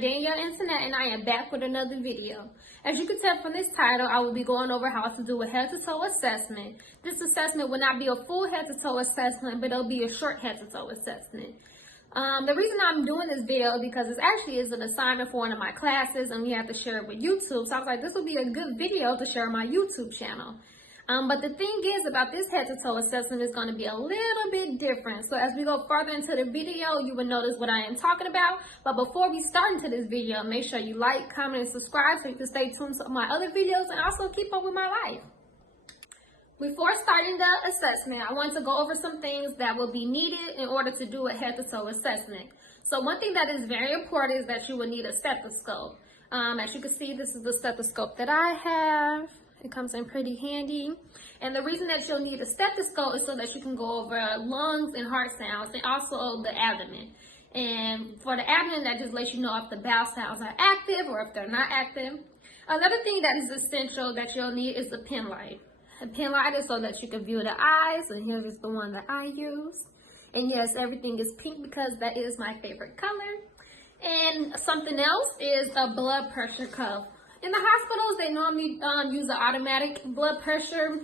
Danielle Internet, and I am back with another video. As you can tell from this title, I will be going over how to do a head-to-toe assessment. This assessment will not be a full head-to-toe assessment, but it'll be a short head-to-toe assessment. The reason I'm doing this video is because it actually is an assignment for one of my classes, and we have to share it with YouTube. So I was like, this will be a good video to share on my YouTube channel. But the thing is about this head-to-toe assessment is going to be a little bit different. So as we go further into the video, you will notice what I am talking about. But before we start into this video, make sure you like, comment, and subscribe so you can stay tuned to my other videos and also keep up with my life. Before starting the assessment, I want to go over some things that will be needed in order to do a head-to-toe assessment. So one thing that is very important is that you will need a stethoscope. As you can see, this is the stethoscope that I have. It comes in pretty handy. And the reason that you'll need a stethoscope is so that you can go over lungs and heart sounds and also the abdomen. And for the abdomen, that just lets you know if the bowel sounds are active or if they're not active. Another thing that is essential that you'll need is a pen light. A pen light is so that you can view the eyes, and here is the one that I use. And yes, everything is pink because that is my favorite color. And something else is a blood pressure cuff. In the hospitals, they normally use an automatic blood pressure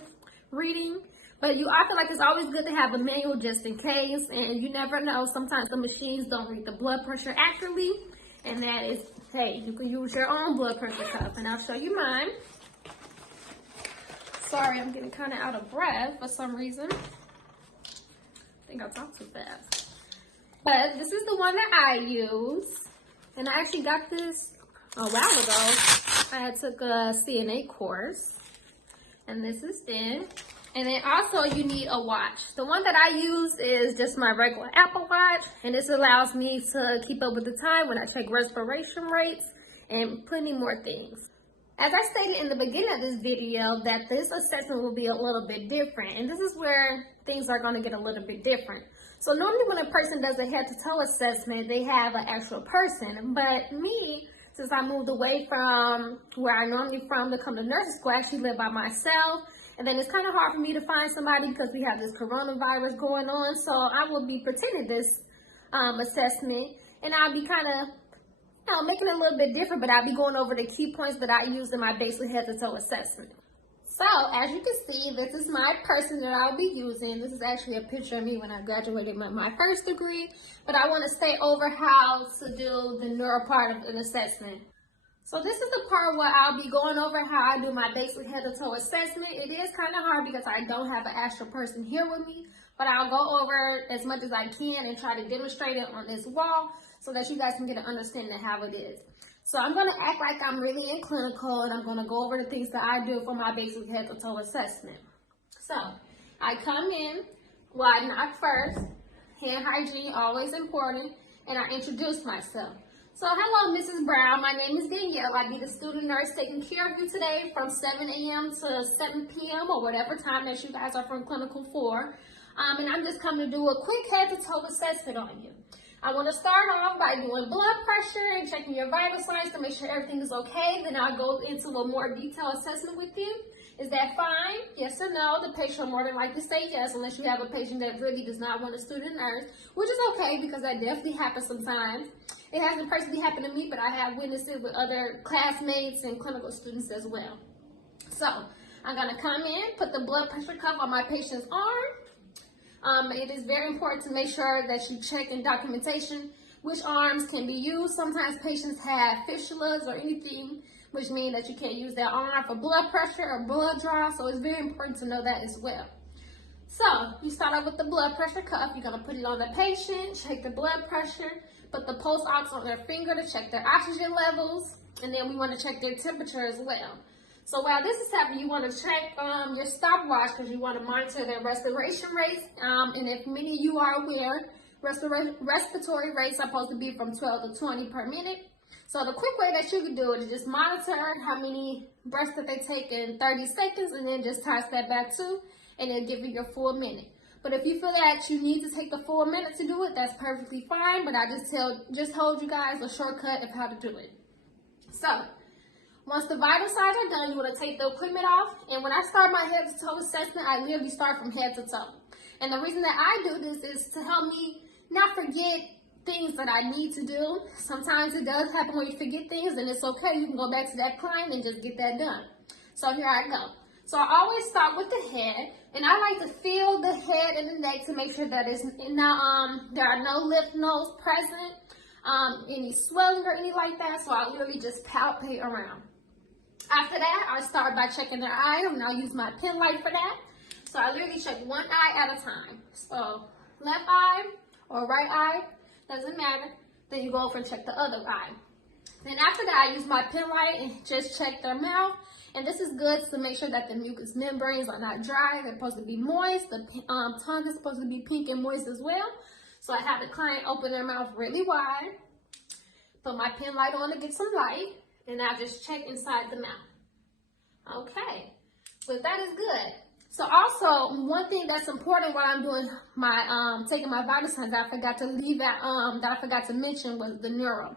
reading, but I feel like it's always good to have a manual just in case, and you never know. Sometimes the machines don't read the blood pressure accurately, and that is, hey, you can use your own blood pressure cuff, and I'll show you mine. Sorry, I'm getting kind of out of breath for some reason. I think I talked too fast. But this is the one that I use, and I actually got this a while ago. I took a CNA course, and this is it. And then also you need a watch. The one that I use is just my regular Apple Watch, and this allows me to keep up with the time when I check respiration rates and plenty more things. As I stated in the beginning of this video, that this assessment will be a little bit different, and this is where things are going to get a little bit different. So normally when a person does a head-to-toe assessment, they have an actual person, but me, since I moved away from where I normally from to come to nursing school, I actually live by myself. And then it's kind of hard for me to find somebody because we have this coronavirus going on. So I will be pretending this assessment, and I'll be kind of making it a little bit different, but I'll be going over the key points that I use in my basic head-to-toe assessment. So as you can see, this is my person that I'll be using. This is actually a picture of me when I graduated my first degree, but I want to stay over how to do the neuro part of an assessment. So this is the part where I'll be going over how I do my basic head-to-toe assessment. It is kind of hard because I don't have an actual person here with me, but I'll go over as much as I can and try to demonstrate it on this wall so that you guys can get an understanding of how it is. So I'm going to act like I'm really in clinical, and I'm going to go over the things that I do for my basic head-to-toe assessment. So I come in, well, I knock first, hand hygiene, always important, and I introduce myself. So hello, Mrs. Brown, my name is Danielle. I'll be the student nurse taking care of you today from 7 a.m. to 7 p.m. or whatever time that you guys are from clinical for. And I'm just coming to do a quick head-to-toe assessment on you. I want to start off by doing blood pressure and checking your vital signs to make sure everything is okay. Then I'll go into a more detailed assessment with you. Is that fine? Yes or no? The patient will more than likely say yes, unless you have a patient that really does not want a student nurse, which is okay because that definitely happens sometimes. It hasn't personally happened to me, but I have witnessed it with other classmates and clinical students as well. So I'm going to come in, put the blood pressure cuff on my patient's arm. It is very important to make sure that you check in documentation which arms can be used. Sometimes patients have fistulas or anything, which means that you can't use that arm for blood pressure or blood draw. So it's very important to know that as well. So you start off with the blood pressure cuff. You're going to put it on the patient, check the blood pressure, put the pulse ox on their finger to check their oxygen levels, and then we want to check their temperature as well. So while this is happening, you want to check your stopwatch because you want to monitor their respiration rates. And if many of you are aware, respiratory rates are supposed to be from 12 to 20 per minute. So the quick way that you can do it is just monitor how many breaths that they take in 30 seconds and then just times that back too, and it'll give you your full minute. But if you feel that you need to take the full minute to do it, that's perfectly fine. But I just told you guys a shortcut of how to do it. So once the vital signs are done, you want to take the equipment off. And when I start my head-to-toe assessment, I literally start from head to toe. And the reason that I do this is to help me not forget things that I need to do. Sometimes it does happen where you forget things, and it's okay. You can go back to that client and just get that done. So here I go. So I always start with the head, and I like to feel the head and the neck to make sure that it's not, there are no lymph nodes present, any swelling or anything like that. So I literally just palpate around. After that, I start by checking their eye, and I'll use my pen light for that. So I literally check one eye at a time. So left eye or right eye, doesn't matter. Then you go over and check the other eye. Then after that, I use my pen light and just check their mouth. And this is good to make sure that the mucous membranes are not dry. They're supposed to be moist. The tongue is supposed to be pink and moist as well. So I have the client open their mouth really wide. Put my pen light on to get some light. And I just check inside the mouth. Okay, so that is good. So also, one thing that's important while I'm doing my, taking my vital signs that I forgot to leave at, that I forgot to mention was the neuro.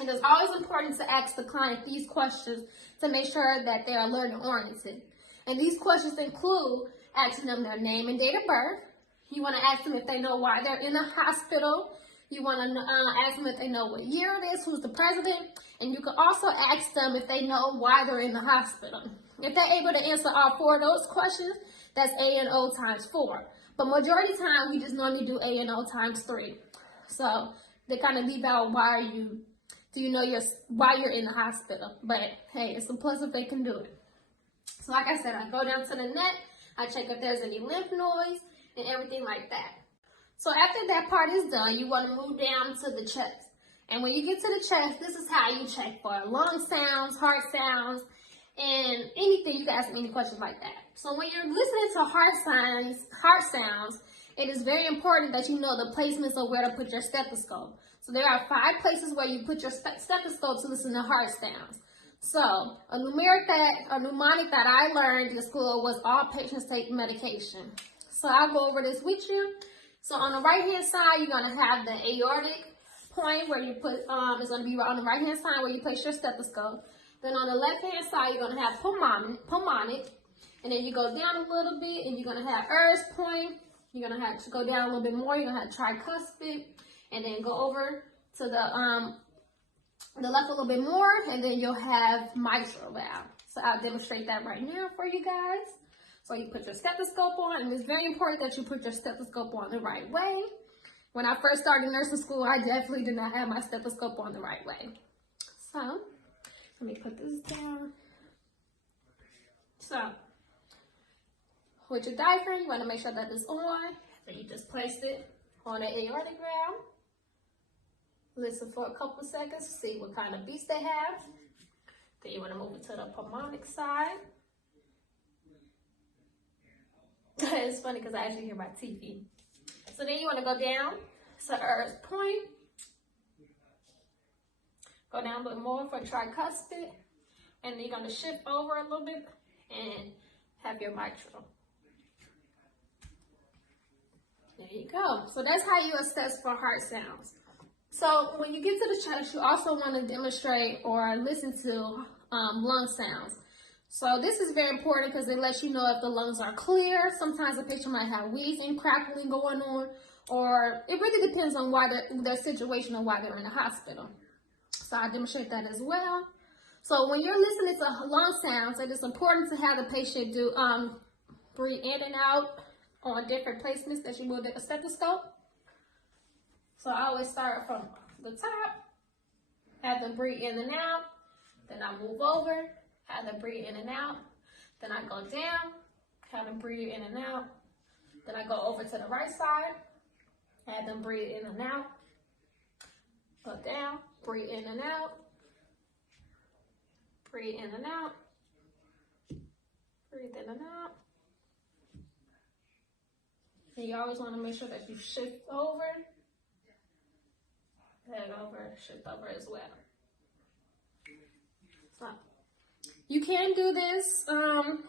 It is always important to ask the client these questions to make sure that they are learning oriented. And these questions include asking them their name and date of birth. You want to ask them if they know why they're in a hospital. You want to ask them if they know what year it is, who's the president. And you can also ask them if they know why they're in the hospital. If they're able to answer all four of those questions, that's A and O times 4. But majority of the time, we just normally do A and O times 3. So they kind of leave out why why you're in the hospital. But hey, it's a plus if they can do it. So like I said, I go down to the neck, I check if there's any lymph nodes and everything like that. So after that part is done, you want to move down to the chest. And when you get to the chest, this is how you check for lung sounds, heart sounds, and anything. You can ask me any questions like that. So when you're listening to heart sounds, it is very important that you know the placements of where to put your stethoscope. So there are 5 places where you put your stethoscope to listen to heart sounds. So a mnemonic that I learned in school was all patients take medication. So I'll go over this with you. So on the right hand side, you're going to have the aortic point where you put, it's going to be on the right hand side where you place your stethoscope. Then on the left hand side, you're going to have pulmonic. And then you go down a little bit and you're going to have Ehr's point. You're going to have to go down a little bit more. You're going to have tricuspid. And then go over to the left a little bit more. And then you'll have mitral valve. So I'll demonstrate that right now for you guys. So you put your stethoscope on, and it's very important that you put your stethoscope on the right way. When I first started nursing school, I definitely did not have my stethoscope on the right way. So let me put this down. So with your diaphragm, you want to make sure that it's on. So you just placed it on the aortic valve. Listen for a couple seconds to see what kind of beats they have. Then you want to move it to the pulmonic side. It's funny because I actually hear my TV. So then you want to go down to Ehr's point. Go down a little more for tricuspid. And then you're going to shift over a little bit and have your mitral. There you go. So that's how you assess for heart sounds. So when you get to the chest, you also want to demonstrate or listen to lung sounds. So this is very important because it lets you know if the lungs are clear. Sometimes a patient might have wheezing, crackling going on, or it really depends on why their situation or why they're in the hospital. So I demonstrate that as well. So when you're listening to lung sounds, it is important to have the patient do breathe in and out on different placements that you will with a stethoscope. So I always start from the top, have them breathe in and out, then I move over, have them breathe in and out, then I go down, have them breathe in and out, then I go over to the right side, have them breathe in and out, go down, breathe in and out, breathe in and out, breathe in and out. And you always want to make sure that you shift over, head over, shift over as well. So you can do this.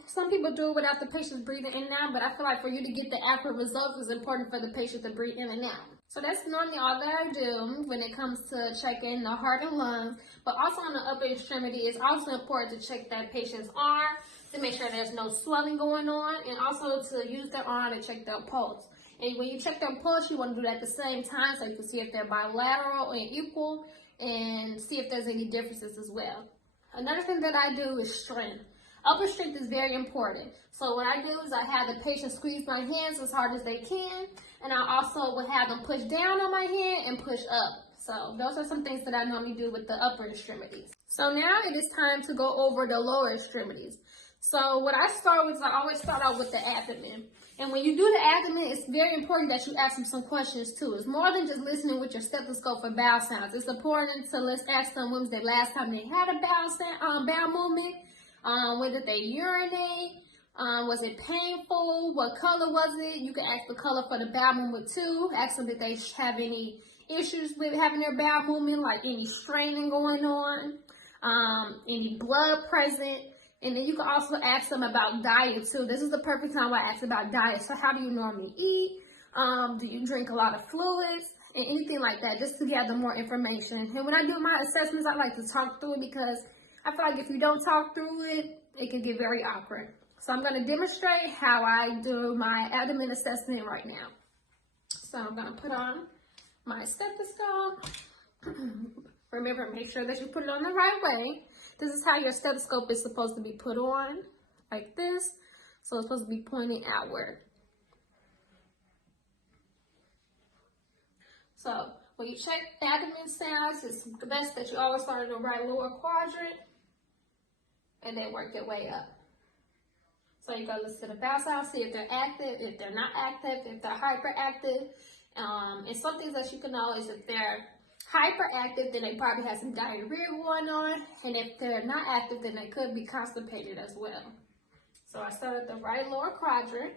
Some people do it without the patient breathing in and out, but I feel like for you to get the accurate results, it's important for the patient to breathe in and out. So that's normally all that I do when it comes to checking the heart and lungs. But also on the upper extremity, it's also important to check that patient's arm to make sure there's no swelling going on, and also to use their arm to check their pulse. And when you check their pulse, you want to do that at the same time so you can see if they're bilateral and equal and see if there's any differences as well. Another thing that I do is strength. Upper strength is very important. So what I do is I have the patient squeeze my hands as hard as they can, and I also will have them push down on my hand and push up. So those are some things that I normally do with the upper extremities. So now it is time to go over the lower extremities. So what I start with is I always start out with the abdomen. And when you do the abdomen, it's very important that you ask them some questions too. It's more than just listening with your stethoscope for bowel sounds. It's important to let's ask them when was the last time they had a bowel movement. When did they urinate? Was it painful? What color was it? You can ask the color for the bowel movement too. Ask them if they have any issues with having their bowel movement, like any straining going on, any blood present. And then you can also ask them about diet too. This is the perfect time where I ask about diet. So how do you normally eat? Do you drink a lot of fluids? And anything like that, just to gather more information. And when I do my assessments, I like to talk through it because I feel like if you don't talk through it, it can get very awkward. So I'm going to demonstrate how I do my abdomen assessment right now. So I'm going to put on my stethoscope. Remember, make sure that you put it on the right way. This is how your stethoscope is supposed to be put on, like this. So it's supposed to be pointing outward. So when you check abdomen sounds, it's best that you always start in the right lower quadrant and then work your way up. So you go listen to the bowel sounds, see if they're active, if they're not active, if they're hyperactive. And some things that you can know is if they're hyperactive, then they probably have some diarrhea going on. And if they're not active, then they could be constipated as well. So I start at the right lower quadrant.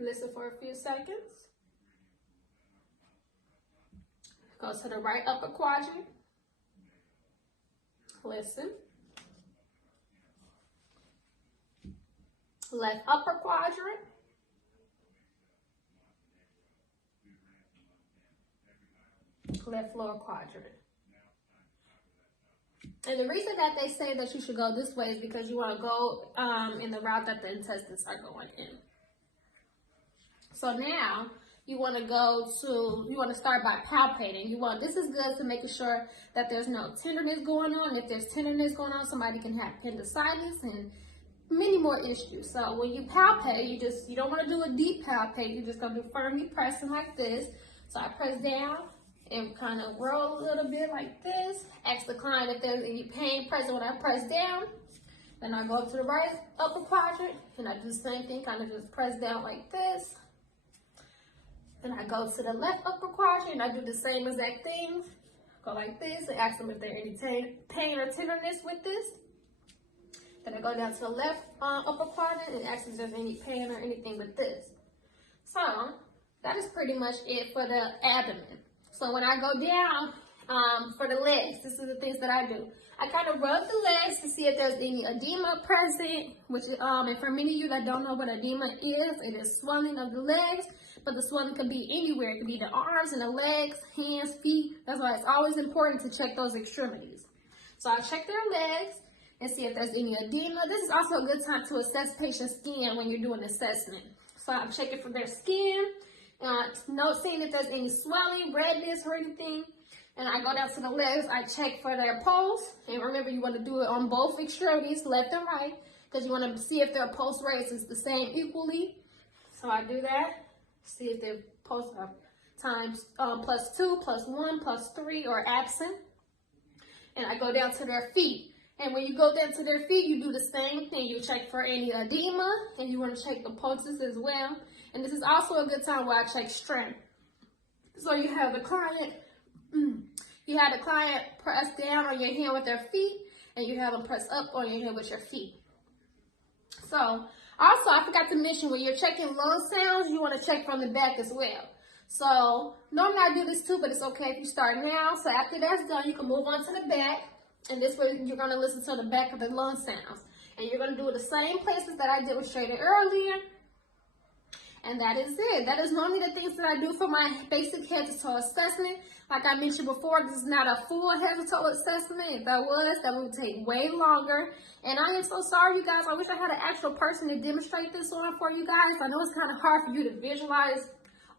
Listen for a few seconds. Go to the right upper quadrant. Listen. Left upper quadrant. Left lower quadrant. And the reason that they say that you should go this way is because you want to go in the route that the intestines are going in. So now you want to start by palpating. This is good to making sure that there's no tenderness going on. If there's tenderness going on, somebody can have appendicitis and many more issues. So when you palpate, you don't want to do a deep palpate. You're just going to do firmly pressing like this. So I press down and kind of roll a little bit like this. Ask the client if there's any pain present when I press down. Then I go up to the right upper quadrant and I do the same thing, kind of just press down like this. Then I go to the left upper quadrant and I do the same exact thing. Go like this and ask them if there's any pain or tenderness with this. Then I go down to the left upper quadrant and ask if there's any pain or anything with this. So that is pretty much it for the abdomen. So when I go down for the legs, this is the things that I do. I kind of rub the legs to see if there's any edema present, which and for many of you that don't know what edema is, it is swelling of the legs, but the swelling can be anywhere. It could be the arms and the legs, hands, feet. That's why it's always important to check those extremities. So I check their legs and see if there's any edema. This is also a good time to assess patient's skin when you're doing assessment. So I'm checking for their skin, seeing if there's any swelling, redness, or anything. And I go down to the legs, I check for their pulse. And remember, you want to do it on both extremities, left and right, because you want to see if their pulse rates is the same equally. So I do that, see if their pulse times +2, +1, +3, or absent. And I go down to their feet. And when you go down to their feet, you do the same thing. You check for any edema, and you want to check the pulses as well. And this is also a good time where I check strength. So you have the client press down on your hand with their feet, and you have them press up on your hand with your feet. So also, I forgot to mention, when you're checking lung sounds, you want to check from the back as well. So normally I do this too, but it's okay if you start now. So after that's done, you can move on to the back. And this way you're going to listen to the back of the lung sounds. And you're going to do it the same places that I demonstrated earlier. And that is it. That is normally the things that I do for my basic head-to-toe assessment. Like I mentioned before, this is not a full head-to-toe assessment. If that was, that would take way longer. And I am so sorry, you guys. I wish I had an actual person to demonstrate this on for you guys. I know it's kind of hard for you to visualize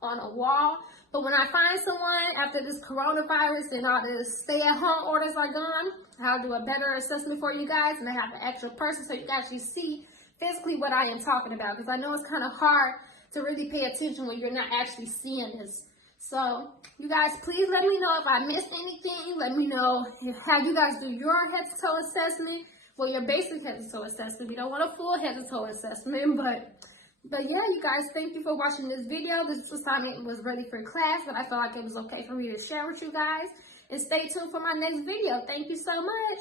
on a wall. But when I find someone after this coronavirus and all this stay-at-home orders are gone, I'll do a better assessment for you guys, and I have an actual person so you can actually see physically what I am talking about, because I know it's kind of hard to really pay attention when you're not actually seeing this. So you guys, please let me know if I missed anything. Let me know how you guys do your head to toe assessment. Well, your basic head to toe assessment. You don't want a full head to toe assessment, but yeah, you guys, thank you for watching this video. This assignment was ready for class, but I felt like it was okay for me to share with you guys. And stay tuned for my next video. Thank you so much.